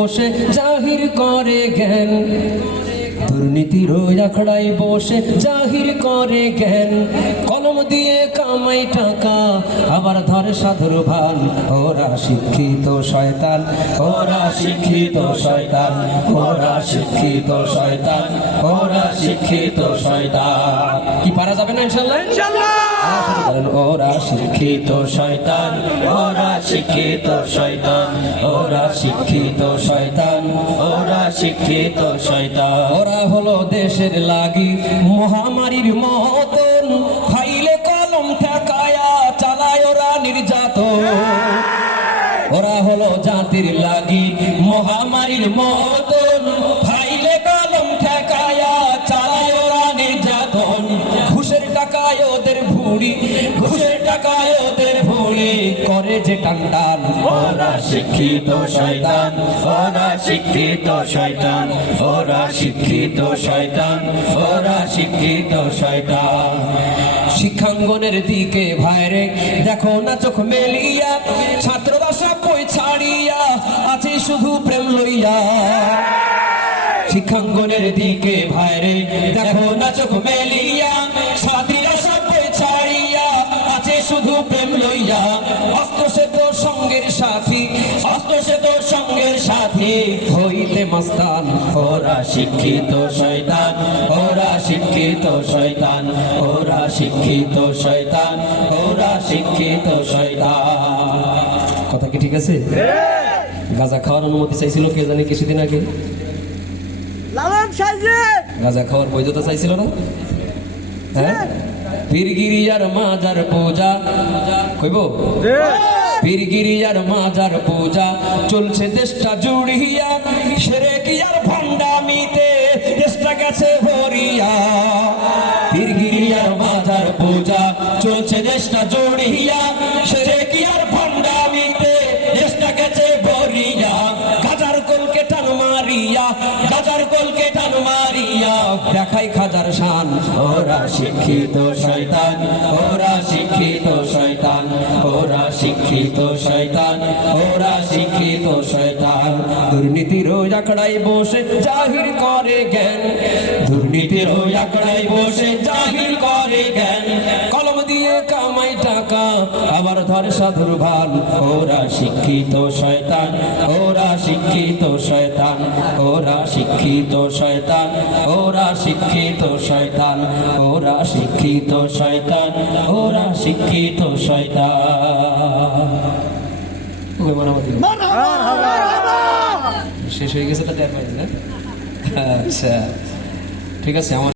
বসে জাহির করে জ্ঞান। দুর্নীতির আখড়ায় বসে জাহির করে জ্ঞান। কলম দিয়ে কামাই টাকা আবার ধরে সাধুর ভান। ওরা শিক্ষিত শয়তান ওরা শিক্ষিত শয়তান ওরা শিক্ষিত শয়তান ওরা শিক্ষিত শয়তান। কি পারা যাবে না ইনশাল্লাহ? বলেন, ওরা শিক্ষিত শয়তান, ওরা শিক্ষিত শয়তান, ওরা শিক্ষিত শয়তান, ওরা শিক্ষিত শয়তান। ওরা হলো দেশের লাগি, মহামারীর মতন। ফাইলে কলম ঠেকায়া চালায় ওরা নির্যাতন। ওরা হলো জাতির লাগি, মহামারীর মতন। টাকায় ওদের ভুড়ি ঘুষের টাকায় ওদের ভুড়ি। করে যে ওরা শিক্ষিত শয়তান, ওরা শিক্ষিত শয়তান, ওরা শিক্ষিত শয়তান, ওরা শিক্ষিত শয়তান। শিক্ষাঙ্গনের দিকে ভাইরে, দেখো না চোখ মেলিয়া ছাত্ররা সব বই ছাড়িয়া, আছে শুধু প্রেম লইয়া। শিক্ষাঙ্গনের দিকে ভাইরে, দেখো না চোখ মেলিয়া সঙ্গের সাথী তোর সঙ্গের সাথী। হইতে মস্তান ওরা শিক্ষিত শয়তান ওরা শিক্ষিত শয়তান ওরা শিক্ষিত শয়তান ওরা শিক্ষিত শয়তান। কথা কি ঠিক আছে? গাঁজা খাওয়ার অনুমতি চাইছিল কে জানি কিছুদিন আগে? লালন সাইজে গাঁজা খাওয়ার বৈধতা চাইছিল না? হ্যাঁ? পীরগিরি আর মাজার পূজা। কইব? পীরগিরি আর মাজার পূজা, চলছে দেশটা জুড়িয়া, সেরে কি আর ভণ্ডামিতে, দেশটা গেছে ভরিয়া। পীরগিরি আর মাজার পূজা, চলছে দেশটা জুড়িয়া, সেরে কি আর ভণ্ডামিতে, দেশটা গেছে ভরিয়া। গাজার কলকে টান মারিয়া, গাজার কলকে টান মারিয়া। দেখাই খাজার শান, ওরা শিক্ষিত শয়তান, ওরা শিক্ষিত শয়তান। শিক্ষিত শয়তান, ওরা শিক্ষিত শয়তান। দুর্নীতির ওই আখড়াই বসে, জাহির করে জ্ঞান। দুর্নীতির ওই আখড়াই বসে, জাহির করে জ্ঞান। কলম দিয়ে কামাই টাকা, আবার ধরে সাধুর ভান। ওরা শিক্ষিত শয়তান, ওরা শিক্ষিত শয়তান। ওরা শিক্ষিত শয়তান, ওরা শিক্ষিত শয়তান। ওরা শিক্ষিত শয়তান, ওরা শিক্ষিত শয়তান। শেষ হয়ে গেছে তো টের পাইছি আচ্ছা ঠিক আছে আমার